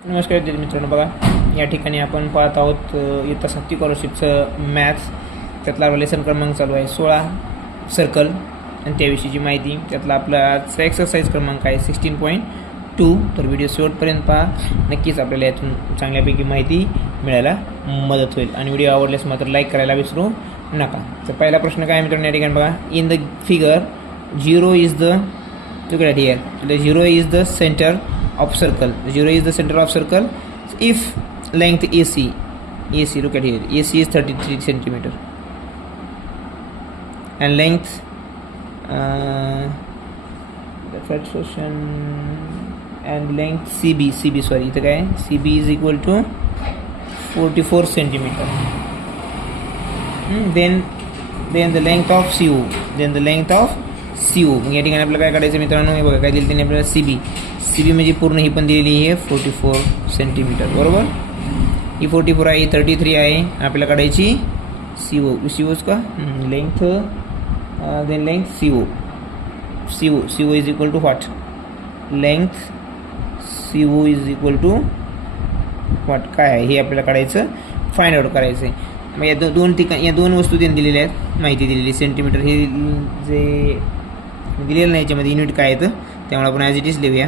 नमस्कार विद्यार्थी मित्रांनो, बघा या ठिकाणी आपण पाहत आहोत इयत्ता 7वी स्कॉलरशिपचं मॅथ्स. त्यातला लेसन क्रमांक चालू आहे 16 सर्कल आणि त्याविषयीची माहिती. त्यातला आपला आजचा एक्सरसाइज क्रमांक आहे 16.2. तर व्हिडिओ शेवटपर्यंत पहा, नक्कीच आपल्याला यातून चांगल्यापैकी माहिती मिळायला मदत होईल. आणि व्हिडिओ आवडल्यास मात्र लाईक करायला विसरू नका. तर पहिला प्रश्न काय मित्रांनो या ठिकाणी बघा, in the figure 0 is the look at here. The 0 is the center of circle. 0 is the center of circle. If length AC, look at here, AC is 33 centimeter, and length the first question, and length CB sorry, इथं काय CB is equal to 44 centimeter. Then the length of CO, मग या ठिकाणी आपल्याला काय काढायचं मित्रांनो, हे बघा काय दिलं त्यांनी आपल्याला CB म्हणजे पूर्ण ही पण दिलेली आहे 44 सेंटीमीटर, बरोबर. ही 44 आहे, 33 आहे, आपल्याला काढायची COच का length, then length CO is equal to what, length CO is equal to what, काय आहे हे आपल्याला काढायचं, फाइंड आउट करायचं आहे. मग या दोन ठिकाणी या दोन वस्तू त्यांनी दिलेल्या आहेत, माहिती दिलेली. सेंटीमीटर हे जे दिलेलं नाही याच्यामध्ये युनिट काय येतं, त्यामुळे आपण ॲज इट इज लिहूया.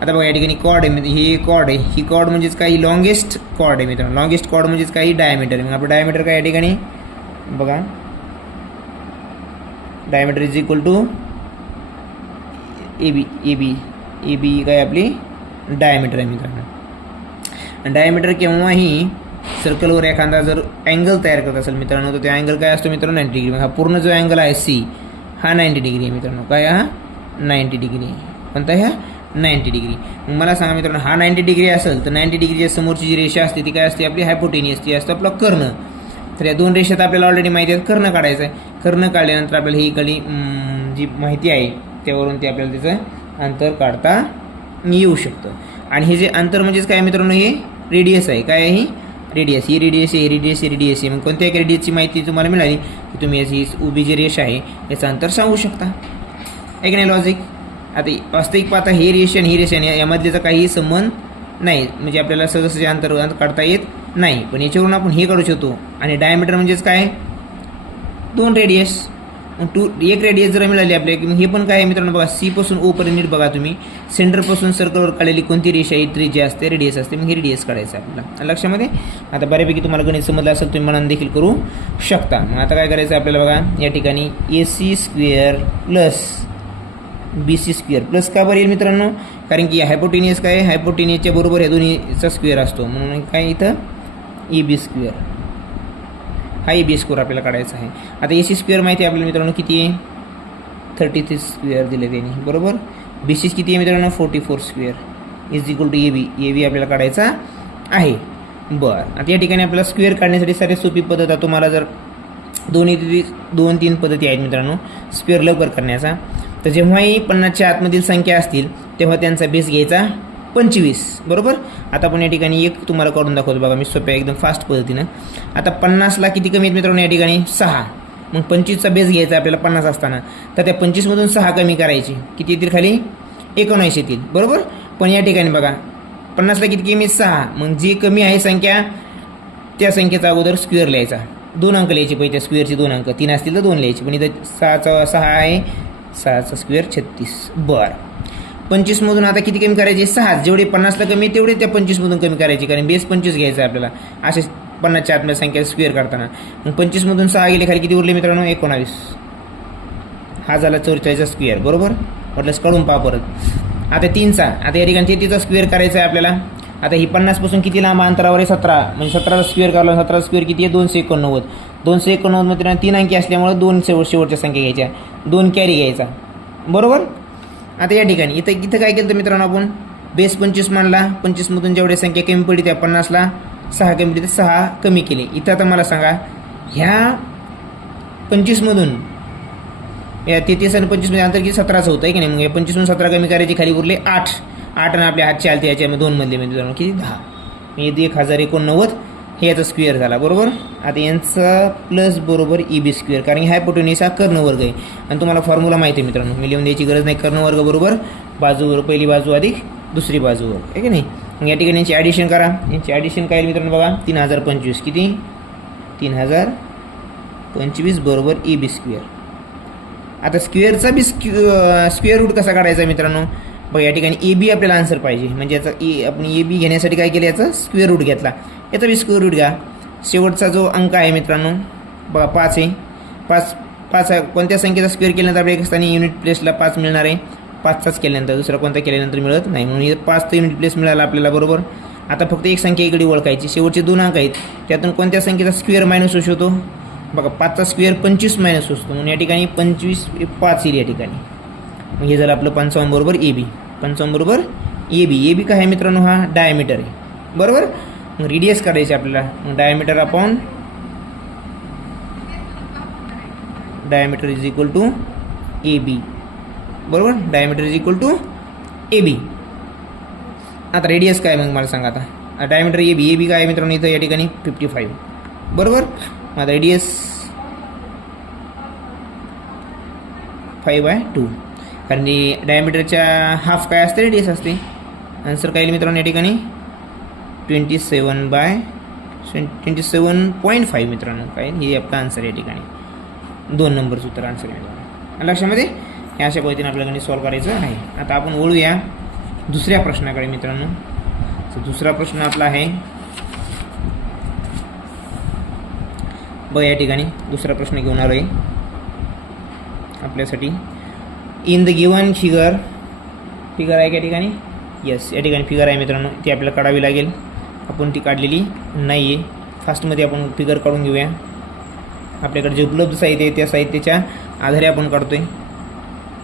आता बघा या ठिकाणी कॉर्ड आहे, ही कॉर्ड आहे, ही कॉर्ड म्हणजेच काही लॉंगेस्ट कॉर्ड आहे मित्रांनो. लॉंगेस्ट कॉर्ड म्हणजेच काही डायमीटर आहे. मग आपलं डायमीटर काय या ठिकाणी बघा, diameter is equal to AB काय आपली डायमीटर आहे मित्रांनो. आणि डायमीटर केव्हाही सर्कलवर एखादा जर अँगल तयार करत असेल मित्रांनो, तर तो अँगल काय असतो मित्रांनो 90 डिग्री. हा पूर्ण जो अँगल आहे C हा 90 डिग्री आहे मित्रांनो. काय हा 90 डिग्री, कोणता ह्या 90 डिग्री. मग मला सांगा मित्रांनो, हा 90 डिग्री असेल तर 90 डिग्रीच्या समोरची जी रेषा असते ती काय असते आपली हायपोटेनियस, ती असतं आपलं कर्ण. तर या दोन रेषेत आपल्याला ऑलरेडी माहिती आहे कर्ण काढायचं आहे. कर्ण काढल्यानंतर आपल्याला ही इकडली जी माहिती आहे त्यावरून ते आपल्याला त्याचं अंतर काढता येऊ शकतं. आणि हे जे अंतर म्हणजेच काय मित्रांनो, हे रेडियस आहे. काय आहे ही रेडियस, ही रेडियस आहे. मग कोणत्या एक रेडियसची माहिती तुम्हाला मिळाली की तुम्ही याची उभी जी रेषा आहे याचं अंतर सांगू शकता, आहे की नाही लॉजिक. आता वास्तविक पाहता हे रेषा आणि ही रेषा यामधल्याचा काही संबंध नाही, म्हणजे आपल्याला सहज अंतर काढता येत नाही. पण याच्यावरून आपण हे काढू शकतो. आणि डायमीटर म्हणजेच काय, दोन रेडियस. एक रेडियस जर मिळाली आपल्याला, मग हे पण काय आहे मित्रांनो बघा, C पासून O पर्यंत नीट बघा तुम्ही, सेंटरपासून सर्कलवर काढलेली कोणती रेषा आहे त्रिज्या असते, रेडियस असते. मग हे रेडियस काढायचं आपल्याला लक्षामध्ये. आता बऱ्यापैकी तुम्हाला गणित समजलं असेल, तुम्ही मनाने देखील करू शकता. मग आता काय करायचं आपल्याला बघा, या ठिकाणी AC² प्लस BC² प्लस का बरं येईल मित्रांनो, कारण की हायपोटेनियस काय, हायपोटेनियसच्या बरोबर ह्या दोन्हीचा स्क्वेअर असतो, म्हणून काय इथं AB², हा AB² आपल्याला काढायचा आहे. आता AC² माहिती आहे आपल्याला मित्रांनो किती आहे, 33² दिले त्यांनी, बरोबर. BC किती आहे मित्रांनो 44² इज इक्वल टू AB आपल्याला काढायचा आहे. बरं, आता या ठिकाणी आपल्याला स्क्वेअर काढण्यासाठी सारी सोपी पद्धत आहे. तुम्हाला जर 2-3 पद्धती आहेत मित्रांनो स्क्वेअर लवकर करण्याचा. तर जेव्हाही 50च्या आतमधील संख्या असतील तेव्हा त्यांचा बेस घ्यायचा 25, बरोबर. आता आपण या ठिकाणी एक तुम्हाला काढून दाखवतो बघा, मी सोप्या एकदम फास्ट पद्धतीनं. आता 50ला किती कमी आहेत मित्रांनो या ठिकाणी 6. मग 25चा बेस घ्यायचा आपल्याला 50 असताना, तर त्या 25मधून 6 कमी करायची, किती येतील खाली 19 येतील, बरोबर. पण या ठिकाणी बघा 50ला किती कमी 6, मग जी कमी आहे संख्या त्या संख्येचा अगोदर स्क्वेअर लिहायचा. 2 अंक लिहायचे पाहिजे त्या स्क्वेअरचे, 2 अंक, 3 असतील तर 2 लिहायचे. पण इथं 6 आहे, 6चा स्क्वेअर 36. बरं, 25मधून आता किती कमी करायचे 6, जेवढे 50ला कमी तेवढे त्या 25मधून कमी करायचे, कारण बेस 25 घ्यायचा आपल्याला असे 50च्या आतमध्ये संख्या स्क्वेअर करताना. मग 25मधून 6 गेले खाली किती उरले मित्रांनो 19. हा झाला 44चा स्क्वेअर, बरोबर. म्हटलं काढून पहा परत. आता 3चा, आता या ठिकाणी 33चा स्क्वेअर करायचा आहे आपल्याला. आता ही 50पासून किती लांब अंतरावर आहे 17, म्हणजे 17चा स्क्वेअर काढला, 17चा स्क्वेअर किती आहे 289. 289 मध्ये 3 अंकी असल्यामुळे 2 शेवटच्या संख्या घ्यायच्या, 2 कॅरी घ्यायचा, बरोबर. आता या ठिकाणी इथं काय केलं तर मित्रांनो आपण बेस 25 मानला, 25मधून जेवढ्या संख्या कमी पडली त्या 50ला 6 कमी पडली, 6 कमी केले. इथं आता मला सांगा, ह्या 25मधून या 33 आणि 25मध्ये अंतर किती 17चं होतं आहे की नाही. मग या 25मधून 17 कमी करायचे, खाली उरले 8 आणि आपल्या हातचे आलते याच्यामध्ये 2 मधले मित्रांनो किती 10, म्हणजे 1089 हे याचा स्क्वेअर झाला, बरोबर. आता यांचा प्लस बरोबर AB², कारण हायपोटेनियस हा कर्णवर्ग आहे. आणि तुम्हाला फॉर्म्युला माहिती आहे मित्रांनो, मी लिहून द्यायची गरज नाही. कर्णवर्ग बरोबर बाजूवर पहिली बाजू अधिक दुसरी बाजूवर, आहे की नाही. मग या ठिकाणी यांची ॲडिशन करा. यांची ॲडिशन काय मित्रांनो बघा, 3025 किती 3025 बरोबर ए बी स्क्वेअर. आता स्क्वेअरचा बी स्क्वेअर रूट कसा काढायचा मित्रांनो बघा, या ठिकाणी ए बी आपल्याला आन्सर पाहिजे, म्हणजे याचा आपण ए बी घेण्यासाठी काय केलं, याचा स्क्वेअर रूट घेतला, याचा बी स्क्वेअर रूट घ्या. शेवटचा जो अंक आहे मित्रांनो बघा 5 आहे. 5 कोणत्या संख्येचा स्क्वेअर केल्यानंतर आपल्या एका स्थानी युनिट प्लेसला 5 मिळणार आहे. 5चाच केल्यानंतर दुसरा कोणता केल्यानंतर मिळत नाही, म्हणून 5 युनिट प्लेस मिळाला आपल्याला बरोबर. आता फक्त एक संख्या इकडे ओळखायची, शेवटचे 2 अंक आहेत, त्यातून कोणत्या संख्येचा स्क्वेअर मायनस होऊ शकतो बघा, 5चा स्क्वेअर 25 मायनस होतो, म्हणून या ठिकाणी 25 5 येईल या ठिकाणी. मग हे झालं आपलं 55 बरोबर ए बी. 55 बरोबर ए बी. ए बी काय आहे मित्रांनो, हा डायमीटर आहे बरोबर. मग रेडियस काढायचे आपल्याला, मग diameter upon diameter is equal to A B बरोबर. Diameter is equal to A B. आता रेडियस काय मग मला सांगा, आता diameter A B. A B काय आहे मित्रांनो इथं या ठिकाणी 55 बरोबर. मग आता रेडियस 5/2, कारण की डायमीटरच्या हाफ काय असते, रेडियस असते. आन्सर काय येईल मित्रांनो या ठिकाणी 27.5 मित्रांनो. काय हे आपला आन्सर या ठिकाणी 2 नंबरचं उत्तर आन्सर आहे लक्षामध्ये. हे अशा पद्धतीने आपल्याला सॉल्व्ह करायचं आहे. आता आपण वळूया दुसऱ्या प्रश्नाकडे मित्रांनो. तर दुसरा प्रश्न आपला आहे बघा, या ठिकाणी दुसरा प्रश्न घेऊन आलो आहे आपल्यासाठी. इन द गिवन फिगर आहे का या ठिकाणी, येस या ठिकाणी फिगर आहे मित्रांनो, ती आपल्याला काढावी लागेल. आपण ती काढलेली नाही आहे. फास्टमध्ये आपण फिगर काढून घेऊया. आपल्याकडे जे उपलब्ध साहित्य आहे त्या साहित्याच्या आधारे आपण काढतो आहे,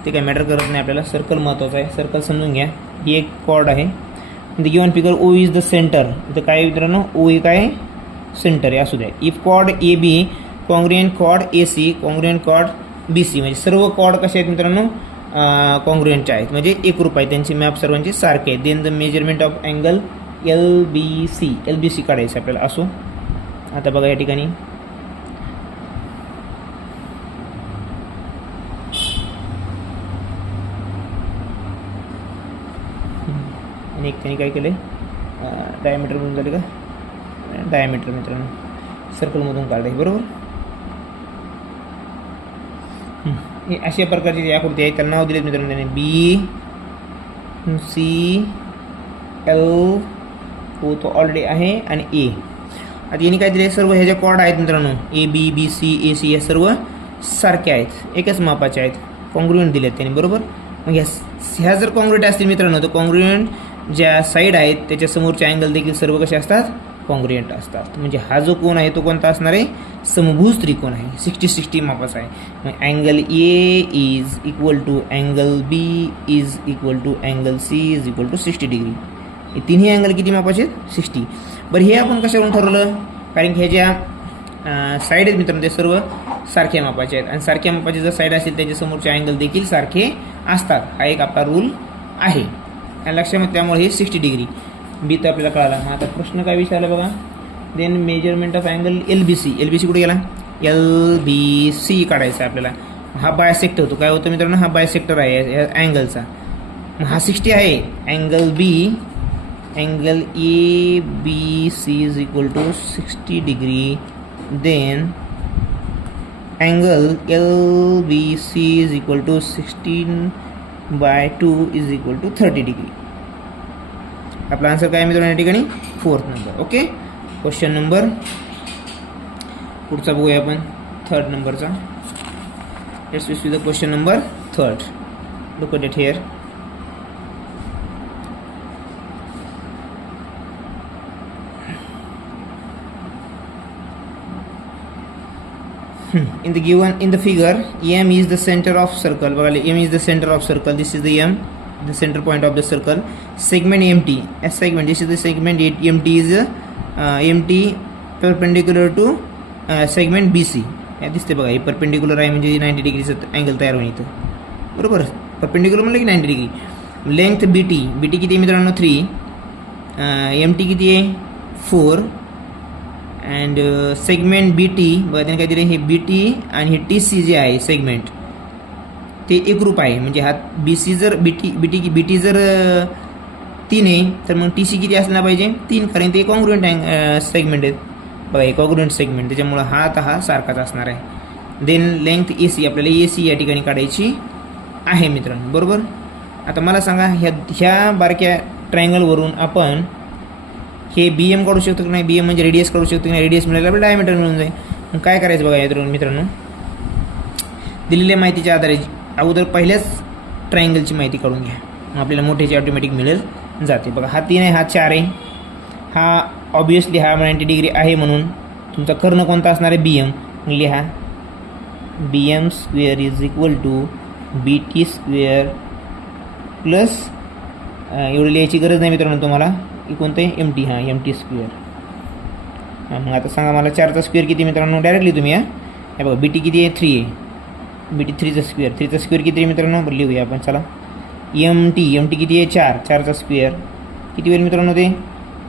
ते काय मॅटर करत नाही आपल्याला. सर्कल महत्त्वाचं आहे, सर्कल समजून घ्या. ही एक कॉर्ड आहे. In the given figure O is the centre. इथं काय मित्रांनो, ओ ही काय सेंटर आहे असू द्या. If chord A B congruent chord A C congruent chord B C, म्हणजे सर्व कॉर्ड कसे आहेत मित्रांनो, कॉन्ग्रुएंटचे आहेत, म्हणजे एकरूप आहे, त्यांची मॅप सर्वांचे सारखे आहेत. Then the measurement of angle L B C काढायचं आपल्याला. असो आता बघा या ठिकाणी आणि एक त्यांनी काय केलं आहे, डायमीटर म्हणून झाले का, डायमीटर मित्रांनो सर्कलमधून काढलं आहे बरोबर. हे अशा प्रकारची आकृती आहे, त्याला नाव दिलेत मित्रांनो त्याने बी सी एल ओ तो ऑलरेडी आहे आणि ए. आता यांनी काय दिले, सर्व ह्या ज्या कॉर्ड आहेत मित्रांनो A B B C A C या सर्व सारखे आहेत, एकच मापाचे आहेत, कॉन्ग्रुएंट दिलेत त्यांनी बरोबर. मग ह्या जर कॉन्ग्रुएंट असतील मित्रांनो तर कॉन्ग्रुएंट ज्या साईड आहेत त्याच्या समोरचे अँगल देखील सर्व कसे असतात, कॉन्ग्रुएंट असतात. म्हणजे हा जो कोन आहे तो कोणता असणार आहे, समभुज त्रिकोण आहे, 60-60 मापाचा आहे. मग angle A is equal to angle B is equal to angle C is equal to 60 degree. हे तिन्ही अँगल किती मापाचे आहेत, 60. बरं हे आपण कशावरून ठरवलं, कारण की ह्या ज्या साईड आहेत मित्रांनो ते सर्व सारख्या मापाचे आहेत, आणि सारख्या मापाचे जर साईड असेल त्याच्या समोरचे अँगल देखील सारखे असतात. हा एक आपला रूल आहे लक्षामध्ये. त्यामुळे हे 60 डिग्री बी तर आपल्याला कळाला. मग आता प्रश्न काय विचारला बघा, then measurement of angle L B C कुठे गेला, एल बी सी काढायचा आपल्याला. हा बायसेक्टर होतो, काय होतं मित्रांनो, हा बायसेक्टर आहे अँगलचा. मग हा 60 आहे angle B, angle A B C is equal to 60 degree. Then angle L B C is equal to 16/2 is equal to 30 degree. आपला आन्सर काय मित्रांनो या ठिकाणी 4th number. Okay, question number पुढचा बघूया आपण 3rd नंबरचा. Let's see the question number 3rd. Look at it here. In the figure, M is the center of circle. M is the center of circle. This is the M, the center point of the circle. Segment MT, a segment. This is the segment. MT is MT perpendicular to segment BC. हे दिसते बघा, हे perpendicular आहे म्हणजे 90 डिग्रीचं angle तयार होईल इथं बरोबर. परपेंडिक्युलर म्हणलं की 90 डिग्री. लेंथ BT किती आहे मित्रांनो 3. MT किती आहे 4. अँड सेगमेंट BT बघा त्याने काय दिलं, हे BT आणि हे TC जे आहे सेगमेंट ते एकरूप आहे. म्हणजे हा BT जर 3 आहे तर मग टी सी किती असला पाहिजे 3, कारण ते कॉन्ग्रुएंट सेगमेंट आहेत बघा, हे कॉन्ग्रुएंट सेगमेंट, त्याच्यामुळं हा आता हा सारखाच असणार आहे. देन लेंथ ए सी, आपल्याला ए सी या ठिकाणी काढायची आहे मित्रांनो, बरोबर. आता मला सांगा ह्या बारक्या ट्रायंगलवरून आपण हे बी एम काढू शकतो की नाही, बी एम म्हणजे रेडियस काढू शकतो की नाही, रेडियस मिळालं आपल्याला डायमीटर मिळून जाईल. मग काय करायचं बघा यातून मित्रांनो, दिलेल्या माहितीच्या आधारे अगोदर पहिल्याच ट्रायंगलची माहिती काढून घ्या, मग आपल्याला मोठ्याची ऑटोमॅटिक मिळेल जाते. बघा हा 3 आहे, हा 4 आहे, हा ऑब्वियसली हा 90 डिग्री आहे म्हणून तुमचा कर्ण कोणता असणार आहे बी एम. लिहा B M square is equal to B T square plus एवढं लिहायची गरज नाही मित्रांनो तुम्हाला, की कोणतं आहे एम टी, हां एम टी स्क्वेअर. हां मग आता सांगा मला 4चा स्क्वेअर किती मित्रांनो, डायरेक्टली तुम्ही हे बघा बी टी किती आहे 3 आहे, बी टी 3चा स्क्वेअर, 3चा स्क्वेअर किती आहे मित्रांनो, बरं लिहूया आपण चला. एम टी किती आहे 4, 4चा स्क्वेअर किती होईल मित्रांनो, ते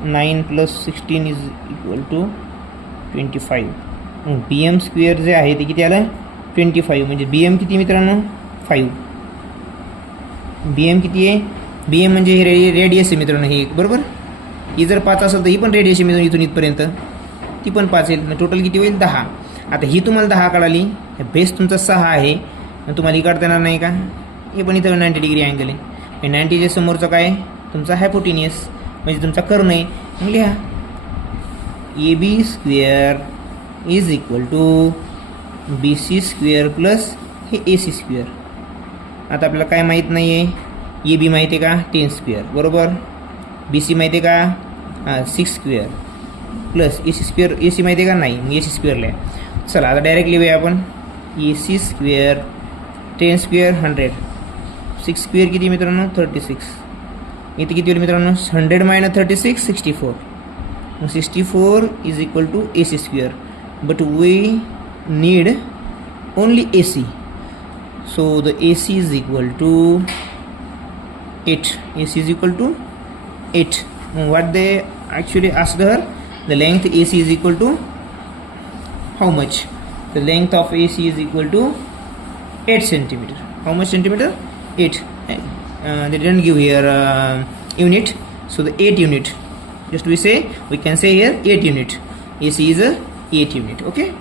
9 + 16 इज इक्वल टू 25. मग बी एम स्क्वेअर जे आहे ते किती आलं 25, म्हणजे बी एम किती मित्रांनो 5. बी एम किती आहे, बी एम म्हणजे हे रेडियस आहे मित्रांनो, हे बरोबर. ही जर 5 असेल तर ही पण रेडियस आहे मित्रांनो, इथून इथपर्यंत ती पण 5 येईल, मग टोटल किती होईल 10. आता ही तुम्हाला 10 काढाली, बेस तुमचा 6 आहे, मग तुम्हाला ही काढता येणार नाही का, हे पण इथं 90 डिग्री अँगल आहे, 90च्या समोरचं काय तुमचा हायपोटिनियस म्हणजे तुमचा कर्ण आहे. मग लिहा A B square is equal to B C square plus हे ए सी स्क्वेअर. आता आपल्याला काय माहीत नाही आहे, ए बी माहिती आहे का 10 स्क्वेअर बरोबर, बी सी माहिती आहे का 6 स्क्वेअर प्लस ए सी स्क्वेअर, ए सी माहिती आहे का नाही, मग ए सी स्क्वेअरला आहे. चला आता डायरेक्ट लिहूया आपण ए सी स्क्वेअर 10 स्क्वेअर 100, 6 स्क्वेअर किती मित्रांनो 36, इथे किती होईल मित्रांनो 100 - 36 64. मग 64 is equal to A C square, but we need only A C, so the AC is equal to 8. AC is equal to 8. What they actually asked her, the length AC is equal to how much? The length of AC is equal to 8 centimeter. How much centimeter? 8. They didn't give here unit, so the 8 unit. Just we can say here 8 unit. AC is a 8 unit. Okay.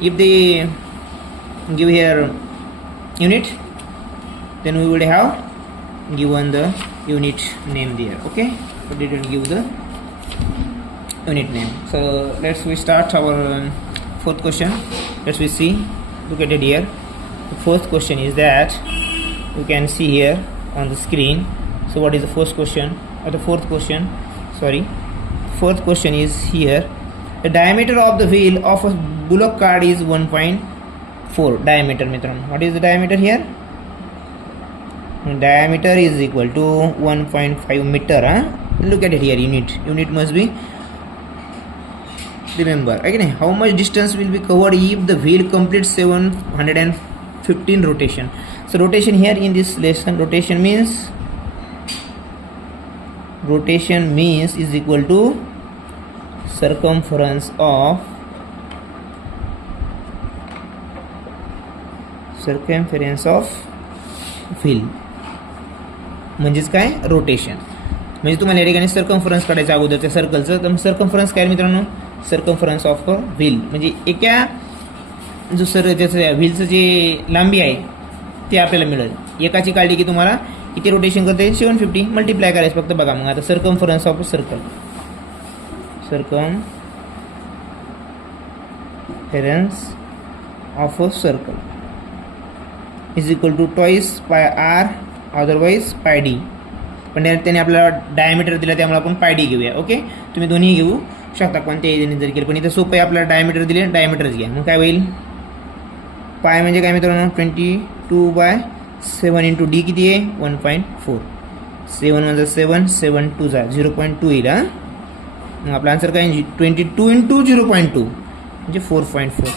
If they give here unit, then we would have given the unit name there. Okay, but they didn't give the unit name. So we start our fourth question. We see, look at it here. The fourth question is that you can see here on the screen. So what is the first question or the fourth question, sorry, fourth question is here. The diameter of the wheel of a bullock cart is 1.4 diameter mitran. What is the diameter here? Diameter is equal to 1.5 meter. Look at it here, unit must be, remember again, how much distance will be covered if the wheel completes 715 rotation. So rotation here in this lesson, rotation means is equal to circumference of wheel, म्हणजेच काय rotation. म्हणजे तुम्हाला या ठिकाणी circumference काढायचं अगोदरच्या सर्कलचं, तर circumference काय मित्रांनो, सर्कम्फरन्स ऑफ व्हील म्हणजे एका जो ज्याचं व्हीलचं जे लांबी आहे ते आपल्याला मिळेल. एकाची काढली की तुम्हाला किती रोटेशन करते 750 मल्टिप्लाय करायचं फक्त. बघा मग आता circumference of circle, circumference of a circle is equal to twice pi R, otherwise pi D. पण त्याने आपल्याला डायमीटर दिला त्यामुळे आपण पाय डी घेऊया. ओके, तुम्ही दोन्ही घेऊ शकता कोणत्याही जर केलं, पण इथं सोपं आहे, आपल्याला डायमीटर दिले डायमीटरच घ्या. मग काय होईल, पाय म्हणजे काय मित्रांनो 22/7 इंटू डी किती आहे 1.4, 7 × 7, 7 × 2 0.2 येईल. मग आपला आन्सर काय 22 इंटू 0.2 म्हणजे 4.4.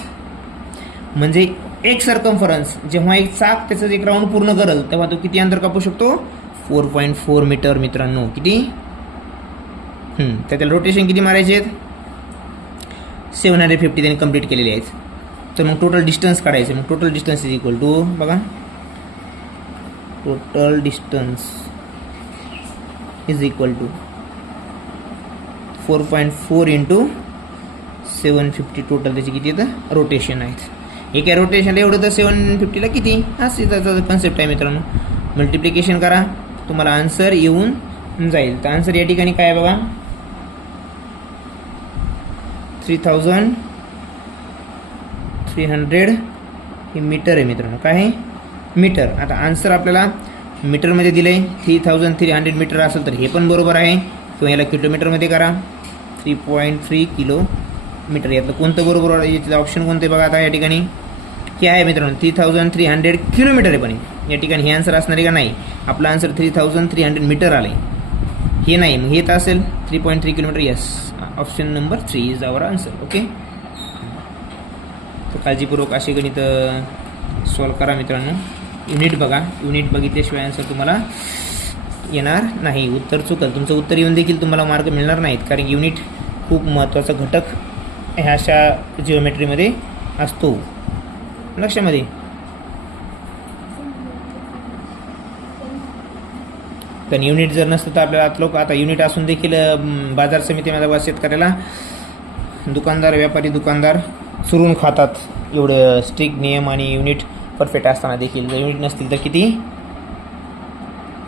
म्हणजे एक सर्कम्फरन्स जेव्हा एक चाक त्याचं एक राऊंड पूर्ण करेल तेव्हा तो किती अंतर कापू शकतो 4.4 मीटर मित्रांनो. किती त्याला रोटेशन किती मारायचे आहेत 750 त्यांनी कंप्लीट केलेले आहेत. तर मग टोटल डिस्टन्स काढायचं. मग total distance is equal to, बघा total distance is equal to 4.4 into 750 total त्याची किती येतं रोटेशन आहेत. एका रोटेशनला एवढं तर 750ला किती असे त्याचा कन्सेप्ट आहे मित्रांनो. मल्टिप्लिकेशन करा तुम्हाला आन्सर येऊन जाईल. तर आन्सर या ठिकाणी काय आहे बघा 3300 हे मीटर आहे मित्रांनो. काय आहे मीटर. आता आन्सर आपल्याला मीटरमध्ये दिलं आहे 3300 मीटर असेल तर हे पण बरोबर आहे किंवा याला किलोमीटरमध्ये करा 3.3 किलोमीटर. यातलं कोणतं बरोबर याचं ऑप्शन कोणतं आहे बघा. आता या ठिकाणी हे आहे मित्रांनो 3300 किलोमीटर आहे पण या ठिकाणी हे आन्सर असणार आहे का नाही. आपलं आन्सर 3300 मीटर आलं आहे हे नाही मग हे तर असेल 3.3 kilometre. Yes option number 3 is our answer. Okay तर काळजीपूर्वक असे गणित सॉल्व करा मित्रांनो. युनिट बघा युनिट बघितल्याशिवाय आन्सर तुम्हाला येणार नाही. उत्तर चुकल तुमचं उत्तर येऊन देखील तुम्हाला मार्क मिळणार नाहीत कारण युनिट खूप महत्त्वाचा घटक ह्या अशा जिओमेट्रीमध्ये असतो लक्षामध्ये. कारण युनिट जर नसतं तर आपल्याला लोक आता युनिट असून देखील बाजार समितीमध्ये शेतकऱ्याला दुकानदार व्यापारी दुकानदार चुरून खातात एवढं स्ट्रिक्ट नियम आणि युनिट परफेक्ट असताना देखील. जर युनिट नसतील तर किती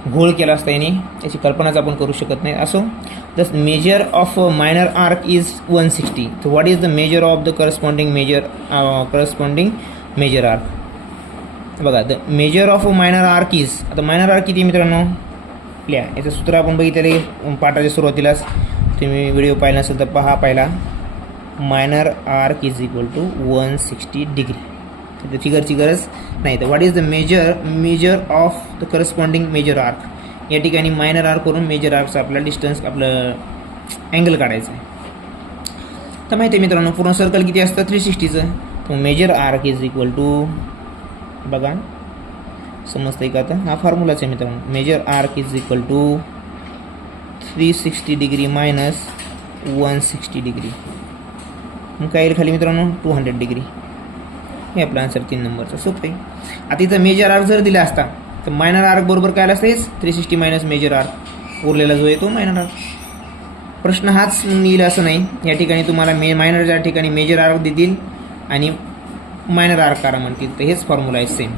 घोळ केला असता याने याची कल्पनाच आपण करू शकत नाही. असो the measure of minor arc is 160. तर what is the measure of the corresponding major arc. बघा the measure of minor arc is. आता मायनर आर्क किती मित्रांनो लिहा. याचं सूत्र आपण बघितलेलं पाठाच्या सुरुवातीलाच तुम्ही व्हिडिओ पाहिला नसेल तर पहा पहिला. Minor arc is equal to 160 degree. तर त्याची फिगरची गरज नाही. तर what is the measure of the corresponding major arc. या ठिकाणी मायनर आर्क करून मेजर आर्कचं आपलं डिस्टन्स आपलं अँगल काढायचं आहे. तर माहिती आहे मित्रांनो पूर्ण सर्कल किती असतं 360चं. तर major arc is equal to बघा समजतं का आता हा फॉर्म्युलाच आहे मित्रांनो. Major arc is equal to 360 degree minus 160 degree. मग काय येईल खाली मित्रांनो 200 डिग्री. हे आपलं आन्सर 3 नंबरचं सोपं आहे. आता इथं मेजर आर्क जर दिला असता तर मायनर आर्क बरोबर काय असतं हेच 360 मायनस मेजर आर्क उरलेला जो आहे तो मायनर आर्क. प्रश्न हाच येईल असं नाही. या ठिकाणी तुम्हाला मायनरच्या ठिकाणी मेजर आर्क देतील आणि मायनर आर्क करा म्हणतील. तर हेच फॉर्म्युला आहे सेम.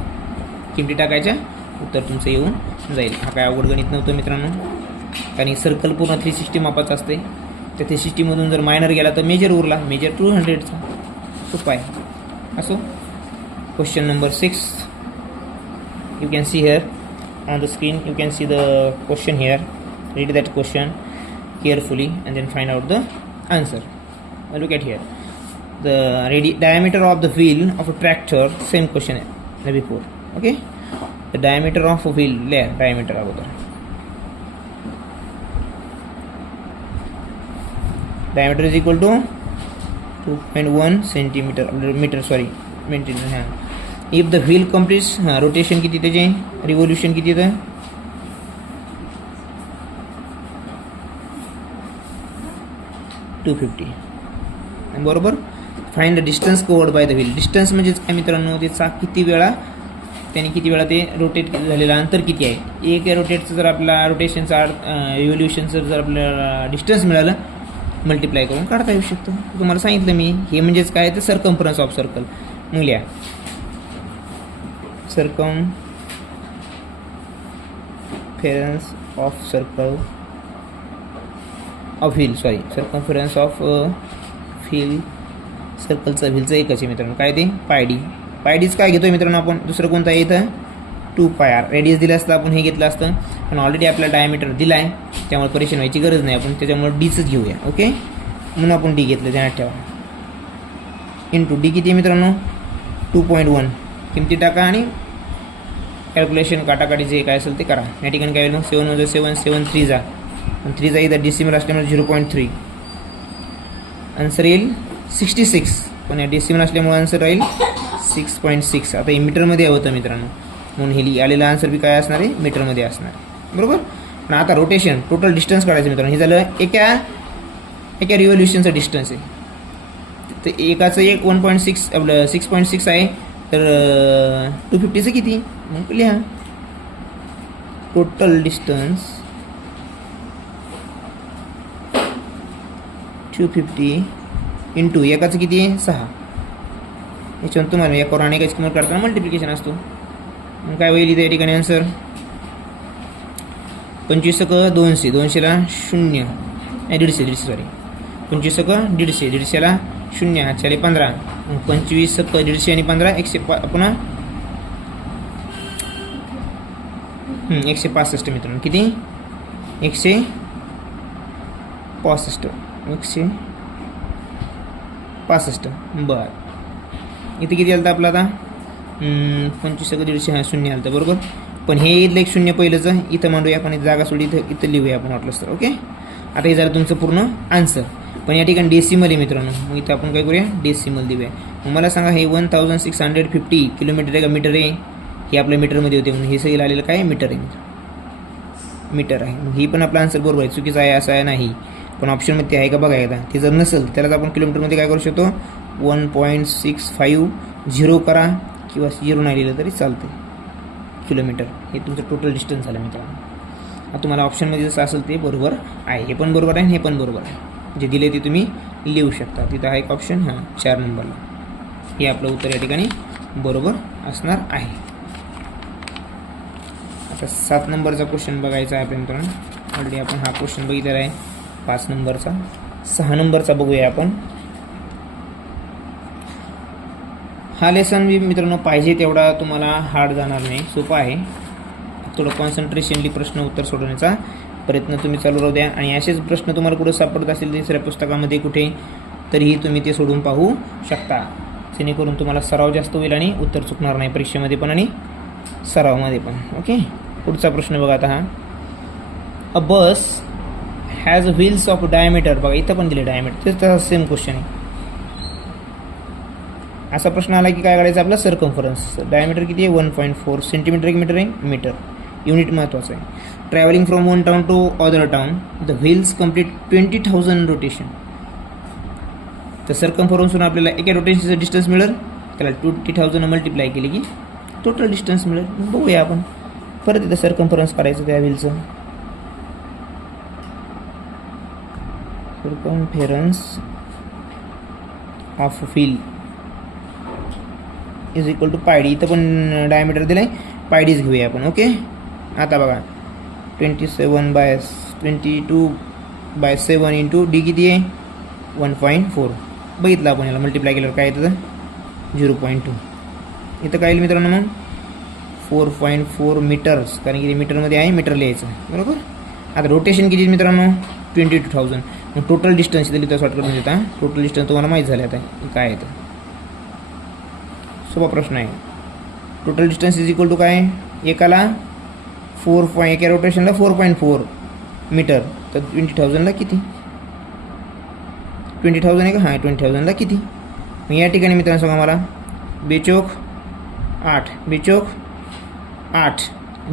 किमती टाकायच्या उत्तर तुमचं येऊन जाईल. हा काय अवघड गणित नव्हतं मित्रांनो कारण सर्कल पूर्ण 360 मापाचं असते. त्या 360मधून जर मायनर गेला तर मेजर उरला मेजर 200चा सोपा आहे. असो question number 6 you can see here on the screen. You can see the question here. Read that question carefully and then find out the answer. Look at here the diameter of the wheel of a tractor. Same question before. Okay, the diameter of a wheel diameter अगोदर diameter is equal to 2.1 centimeter meter sorry meter. हाँ if the wheel completes rotation किती त्याचे revolution किती येतं 250 बरोबर. Find the distance covered by the wheel. Distance म्हणजेच काय मित्रांनो ते चाक किती वेळा ते रोटेट झालेलं अंतर किती आहे. एक रोटेटचं जर आपला रोटेशनचा रिव्होल्युशनचं जर आपल्याला डिस्टन्स मिळालं मल्टिप्लाय करून काढता येऊ शकतो. तुम्हाला सांगितलं मी हे म्हणजेच काय तर सर्कम्फरन्स ऑफ सर्कल. मग लिहा circumference of circle of wheel circumference of wheel सर्कलचं व्हीलचं एकच आहे मित्रांनो. काय ते पायडीच काय घेतोय मित्रांनो आपण दुसरं कोणतं आहे इथं 2πr. रेडियस दिलं असतं आपण हे घेतलं असतं पण ऑलरेडी आपला डायमीटर दिला आहे त्यामुळे परेशान व्हायची गरज नाही. आपण त्याच्यामुळे डीचंच घेऊया. ओके म्हणून आपण डी घेतलं ध्यानात ठेवा. इंटू डी किती आहे मित्रांनो 2.1. किमती टाका आणि कॅल्क्युलेशन काटाकाटी जे काय असेल ते करा. या ठिकाणी काय होईल 7 × 7 7 3 जा आणि 3 जा इथं डेसिमल असल्यामुळे 0.3 आन्सर येईल 66. पण या डेसिमल असल्यामुळे आन्सर राहील 6.6. आता हे मीटरमध्ये होतं मित्रांनो म्हणून हे आलेलं आन्सर बी काय असणार आहे मीटरमध्ये असणार बरोबर. पण आता रोटेशन टोटल डिस्टन्स काढायचं मित्रांनो. हे झालं एका रिव्होल्युशनचं डिस्टन्स आहे. तर एकाचं एक 1.6 आपलं 6.6 आहे तर 250चं किती मग लिहा टोटल डिस्टन्स 250 इंटू एकाचं किती आहे 6. याच्यावर तुम्हाला एकावर आणि एकाची किंमत काढताना मल्टिप्लिकेशन असतो. मग काय होईल इथे या ठिकाणी आन्सर 25 200, 200ला 0 150 सॉरी 25 150, 150ला 0 8 15, 25 150 आणि 15 पुन्हा 165 मित्रांनो. किती 165 165. बरं इथे किती आलं तर आपलं आता 25 150 0 आलं तर बरोबर. पण हे इथलं एक 0 पहिलंच इथं मांडूया आपण, जागा सोडी इथं लिहूया आपण वाटलंच तर. ओके आता हे झालं तुमचं पूर्ण आन्सर. पण या ठिकाणी डेसिमल आहे मित्रांनो. मग इथं आपण काय करूया डेसिमल देऊया. मग मला सांगा हे 1650 किलोमीटर आहे का मीटर आहे. हे आपल्या मीटरमध्ये होते म्हणून हे सगळं आलेलं काय मीटर आहे. मीटर आहे. मग ही पण आपला आन्सर बरोबर आहे. चुकीचं आहे असं आहे नाही. पण ऑप्शनमध्ये ते आहे का बघा एकदा. ते जर नसेल त्यालाच आपण किलोमीटरमध्ये काय करू शकतो 1.650 करा किंवा 0 नाही लिहिलं तरी चालते. किलोमीटर हे तुमचं टोटल डिस्टन्स झालं मित्रांनो. आता तुम्हाला ऑप्शनमध्ये जसं असेल ते बरोबर आहे. हे पण बरोबर आहे हे पण बरोबर आहे. जे दिले ते तुम्ही लिहू शकता. तिथं आहे एक ऑप्शन 4 नंबरला. हे आपलं उत्तर या ठिकाणी बरोबर असणार आहे. आता 7 नंबरचा क्वेश्चन बघायचा आहे आपल्या मित्रांनो. ऑलरेडी आपण हा क्वेश्चन बघितलेला आहे 5 नंबरचा. 6 नंबरचा बघूया आपण. हा लेसन मी मित्रांनो पाहिजे तेवढा तुम्हाला हार्ड जाणार नाही, सोपा आहे. थोडं कॉन्सन्ट्रेशनली प्रश्न उत्तर सोडवण्याचा प्रयत्न तुम्ही चालू राहू द्या. आणि असेच प्रश्न तुम्हाला कुठे सापडत असेल दुसऱ्या पुस्तकामध्ये कुठे तरीही तुम्ही ते सोडून पाहू शकता. जेणेकरून तुम्हाला सराव जास्त होईल आणि उत्तर चुकणार नाही परीक्षेमध्ये पण आणि सरावमध्ये पण. ओके पुढचा प्रश्न बघा आता. हा अ बस हॅज व्हील्स ऑफ डायमीटर. बघा इथं पण दिले डायमीटर. तेच तसा सेम क्वेश्चन आहे. असा प्रश्न आला की काय करायचं आपला सर्कम्फरन्स. डायमीटर किती आहे 1.4 सेंटीमीटर एक मीटर आहे मीटर. युनिट महत्त्वाचं आहे. Travelling from one town to other town the wheels complete 20,000 rotation. तर सर्कम्फरन्सहून आपल्याला एका रोटेशनचं डिस्टन्स मिळेल. त्याला 20,000 मल्टिप्लाय केली की टोटल डिस्टन्स मिळेल. बघूया आपण परत इथं सर्कम्फरन्स करायचं त्या व्हीलचं. Circumference of wheel is equal to pi d. इथं पण डायमीटर दिलं आहे पायडीच घेऊया आपण. ओके आता बघा 22/7 इंटू डी किती आहे 1.4. बघितलं आपण याला मल्टिप्लाय केल्यावर काय येतं 0.2. इथं काय येईल मित्रांनो मग 4.4 मीटर्स. कारण की ते मीटरमध्ये आहे मीटर लिहायचं बरोबर. आता रोटेशन किती मित्रांनो 22,000. मग टोटल डिस्टन्स इथं लिहिता शॉर्टकटमध्ये येतात. टोटल डिस्टन्स तुम्हाला माहीत झाले आता काय येतं. सोपा प्रश्न आहे. Total distance is equal to काय एकाला 4. एका रोटेशनला 4.4 मीटर. तर 20,000ला किती 20,000 आहे का 20,000ला किती. मग या ठिकाणी मित्रांनो सांगा मला बेचोक 8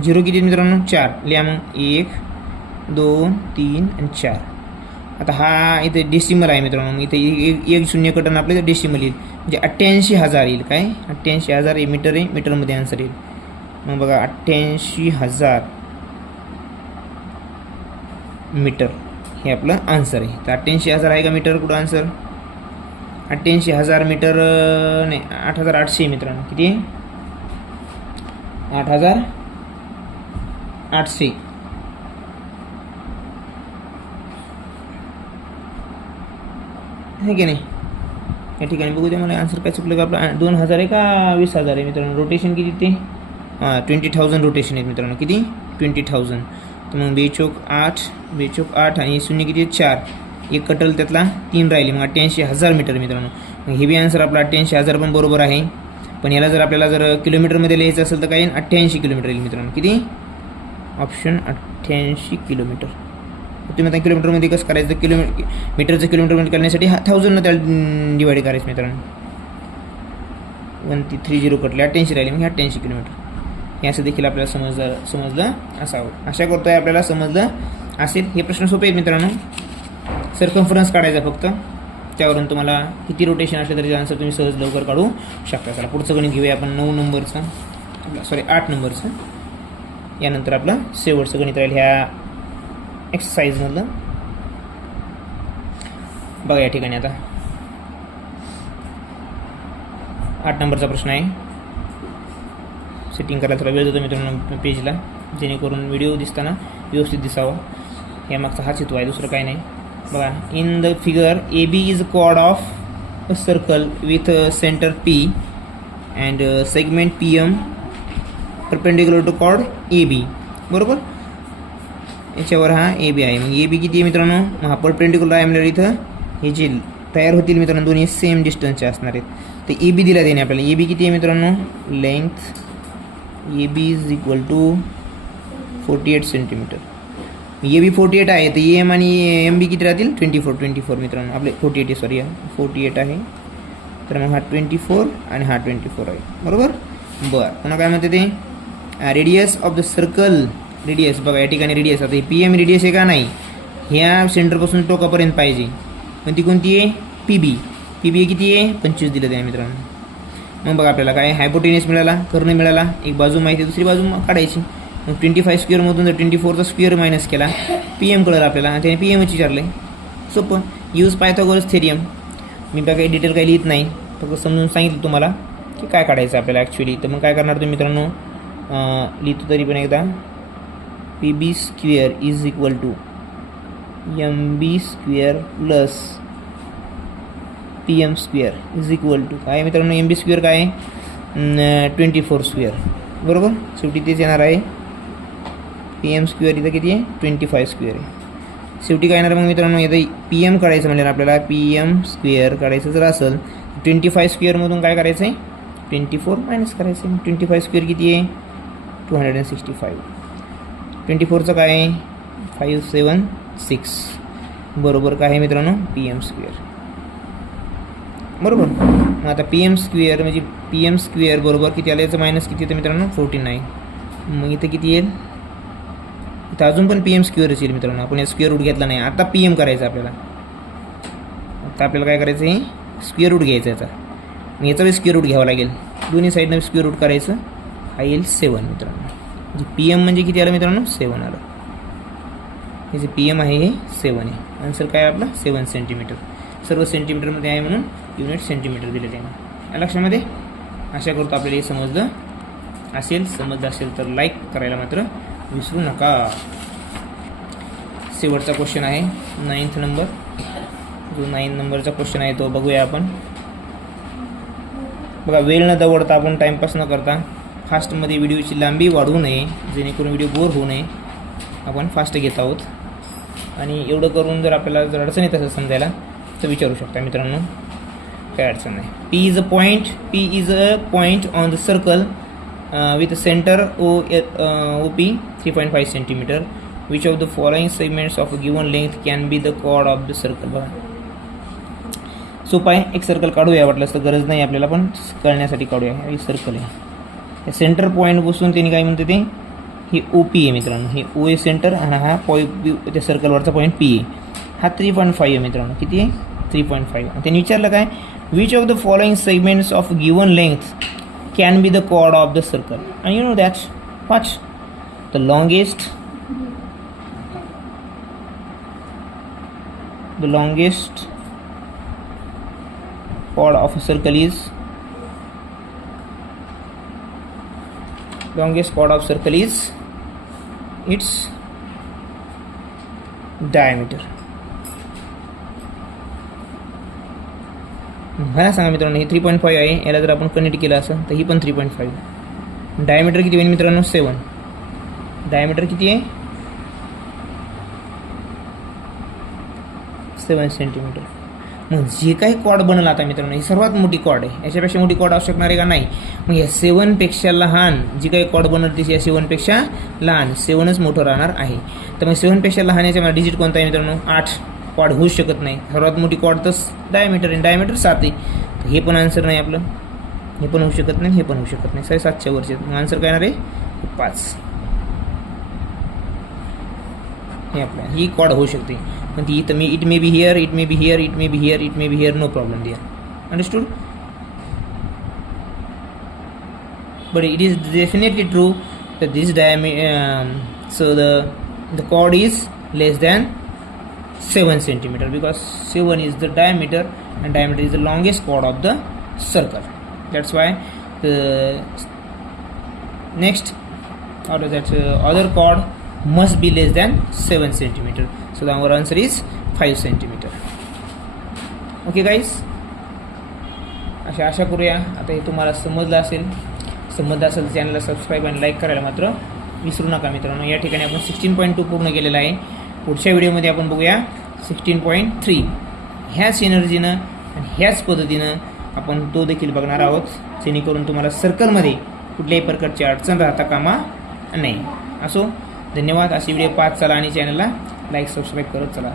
0 किती मित्रांनो 4 लिहा. मग 1 2 3 आणि 4. आता हा इथे डेसिमल आहे मित्रांनो. मग इथे एक शून्य कटन आपलं इथे डेसिमल येईल म्हणजे 88,000 येईल. काय 88,000 हे मीटर आहे. मीटरमध्ये आन्सर येईल. मग बघा 88,000 मीटर हे आपलं आन्सर आहे. तर 88,000 आहे का मीटर कुठं आन्सर 88,000 मीटर नाही 8,800 मित्रांनो. किती 8,800. आहे की नाही. या ठिकाणी बघू द्या मला आन्सर काय चुकलं का आपलं 2,000 आहे का 20,000 आहे मित्रांनो. रोटेशन किती ते 20,000 रोटेशन आहेत मित्रांनो. किती 20,000. तर मग बेचोक 8 आणि शून्य किती 4. एक कटल त्यातला 3 राहिले. मग 88,000 मीटर मित्रांनो. मग हे बी आन्सर आपला 88,000 पण बरोबर आहे. पण याला जर आपल्याला जर किलोमीटरमध्ये लिहायचं असेल तर काय 88 किलोमीटर येईल मित्रांनो. किती ऑप्शन 88 किलोमीटर. तुम्ही आता किलोमीटरमध्ये कसं करायचं मीटरचं किलोमीटरमध्ये करण्यासाठी 1000 त्याला डिवाइड करायचं मित्रांनो. 1330 कटले 88 राहिले. मग 88 किलोमीटर. हे असं देखील आपल्याला समजलं असावं. आशा करतोय आपल्याला समजलं असेल. हे प्रश्न सोपे आहेत मित्रांनो. सर्कम्फरन्स काढायचा फक्त. त्यावरून तुम्हाला किती रोटेशन असले तरी आन्सर तुम्ही सहज लवकर काढू शकता. चला पुढचं गणित घेऊया आपण 9 नंबरचं 8 नंबरचं. यानंतर आपलं शेवटचं गणित राहील ह्या एक्सरसाइजमधलं. बघा या ठिकाणी आता 8 नंबरचा प्रश्न आहे. सेटिंग करायला थोडा वेळ जातो मित्रांनो पेजला, जेणेकरून व्हिडिओ दिसताना व्यवस्थित दिसावा. यामागचा हाच हेतू आहे, दुसरं काही नाही. बघा, in the figure A B is chord of a circle with centre P and segment P M perpendicular to chord A B. बरोबर, याच्यावर हा ए बी आहे. मग ए बी किती आहे मित्रांनो? हा परपेंडिक्युलर आहे म्हणजे इथं हे जे तयार होतील मित्रांनो दोन्ही सेम डिस्टन्सचे असणार आहेत. तर ए बी दिला त्याने आपल्याला. ए बी किती आहे मित्रांनो? Length A B is equal to 48 centimetre. A B 48 आहे, तर एम आणि एम बी किती राहतील? 24 मित्रांनो. आपले 48 सॉरी 48 आहे, तर मग हा 24 आणि हा 24 आहे. बरोबर. बरं, पुन्हा काय म्हणते ते? Radius of the circle. Radius बघा या ठिकाणी रेडियस, आता हे पी एम रेडियस आहे का नाही? ह्या सेंटरपासून टोकापर्यंत पाहिजे. पण ती कोणती आहे? पी बी. पी बी किती आहे? 25 दिलं आहे मित्रांनो. मग बघा आपल्याला काय हायपोटेनियस मिळाला, कर्ण मिळाला, एक बाजू माहिती, दुसरी बाजू काढायची. मग 25 स्क्वेअरमधून जर 24चा स्क्वेअर मायनस केला, पी एम कळलं आपल्याला, त्याने पी एमच विचारलं आहे. सोपं. Use Pythagoras thorium. मी बघा काही डिटेल काही लिहित नाही, फक्त समजून सांगितलं तुम्हाला की काय काढायचं आपल्याला ॲक्च्युली. तर मग काय करणार तुम्ही मित्रांनो? लिहितो तरी पण एकदा. P B square is equal to M B square plus P M square is equal to काय मित्रांनो? एम बी स्क्वेअर काय आहे? 24 स्क्वेअर. बरोबर, शेवटी तेच येणार आहे. पी एम स्क्वेअर इथं किती आहे? 25 स्क्वेअर आहे. शेवटी काय येणार मग मित्रांनो? इथं पी एम काढायचं म्हणजे आपल्याला पी एम स्क्वेअर काढायचं जर असेल 25 स्क्वेअरमधून काय करायचं आहे? 24 मायनस करायचं आहे. 25 स्क्वेअर किती आहे? 265. 24चं काय आहे? 576. बरोबर काय आहे मित्रांनो? P M square. बरोबर. मग आता पी एम स्क्वेअर म्हणजे पी एम स्क्वेअर बरोबर किती आलं? याचं मायनस किती येतं मित्रांनो? 49. मग इथं किती येईल? इथं अजून पण पी एम स्क्वेअरच येईल मित्रांनो. आपण या स्क्वेअर रूट घेतला नाही, आता पी एम करायचं आपल्याला. आता आपल्याला काय करायचं आहे? स्क्वेअर रूट घ्यायचा याचा. मग याचा बी स्क्वेअर रूट घ्यावा लागेल. दोन्ही साईडनं स्क्वेअर रूट करायचं. हा येईल 7 मित्रांनो. म्हणजे पी एम म्हणजे किती आलं मित्रांनो? 7 आलं. हे जे पी एम आहे हे 7 आहे. आन्सर काय आपला? 7 सेंटीमीटर. सर्व सेंटीमीटरमध्ये आहे म्हणून युनिट सेंटीमीटर दिले त्याने. या लक्षामध्ये. आशा करतो आपल्याला हे समजलं असेल. समजलं असेल तर लाईक करायला मात्र विसरू नका. शेवटचा क्वेश्चन आहे 9th नंबर. जो 9 नंबरचा क्वेश्चन आहे तो बघूया आपण. बघा, वेळ न दवडता आपण टाईमपास न करता फास्टमध्ये व्हिडिओची लांबी वाढवू नये, जेणेकरून व्हिडिओ बोर होऊ नये. आपण फास्ट घेत आहोत. आणि एवढं करून जर आपल्याला जर अडचण येत असेल समजायला तर विचारू शकता मित्रांनो, काय अडचण नाही. P is a point on the circle with centre O P 3.5 centimetre. Which of the following segments of given length can be the chord of the circle. बघा सोपं आहे. एक सर्कल काढूया, वाटलं तर गरज नाही आपल्याला, पण कळण्यासाठी काढूया. हे सर्कल आहे. सेंटर पॉईंट बसून त्यांनी काय म्हणते ते? हे ओ पी आहे मित्रांनो. हे ओ ए सेंटर आणि हा पॉईंट त्या सर्कलवरचा पॉईंट पी आहे. हा 3.5 आहे मित्रांनो. किती आहे? 3.5. त्यांनी विचारलं काय? Which of the following segments of given length can be the chord of the circle. आणि यू नो दॅट. वाच. The longest chord of a circle is its diameter. मला सांगा मित्रांनो, हे 3.5 आहे. याला जर आपण कनेक्ट केलं असं तर ही पण 3.5. डायमीटर किती होईल मित्रांनो? 7. डायमीटर किती आहे? 7 सेंटीमीटर. मग जे काही कॉर्ड बनलं आता मित्रांनो, ही सर्वात मोठी कॉर्ड आहे. याच्यापेक्षा मोठी कॉर्ड असू शकणार आहे का? नाही. मग या 7पेक्षा लहान जी काही कॉर्ड बनल ती या 7पेक्षा लहान. 7च मोठं राहणार आहे. तर मग 7पेक्षा लहान याच्या मला डिजिट कोणता आहे मित्रांनो? 8. कॉर्ड होऊ शकत नाही. सर्वात मोठी कॉर्ड तर डायमीटर आहे. डायमीटर 7 आहे. तर हे पण आन्सर नाही आपलं. हे पण होऊ शकत नाही, हे पण होऊ शकत नाही. 7च्या वरचे. मग आन्सर काय येणार आहे? 5. हे आपलं ही कॉर्ड होऊ शकते. पण ती इथं it may be here, it may be here, it may be here, it may be here. No problem dear. Understood? But it is definitely true that this so the chord is less than 7 centimeter, because 7 is the diameter and diameter is the longest chord of the circle. That's why the next or that other chord must be less than 7 centimeter. So our answer is 5 centimeter. Okay guys, आशा करूया आता हे तुम्हाला समजलं असेल तर चॅनलला subscribe आणि like करायला मात्र विसरू नका मित्रांनो. या ठिकाणी आपण 16.2 पूर्ण केलेला आहे. पुढच्या व्हिडिओमध्ये आपण बघूया 16.3. ह्याच एनर्जीनं आणि ह्याच पद्धतीनं आपण तो देखील बघणार आहोत, जेणेकरून तुम्हाला सर्कलमध्ये कुठल्याही प्रकारची अडचण राहता कामा नाही. असो, धन्यवाद. अशी व्हिडिओ पाहत चला आणि चॅनलला लाईक सबस्क्राईब करत चला.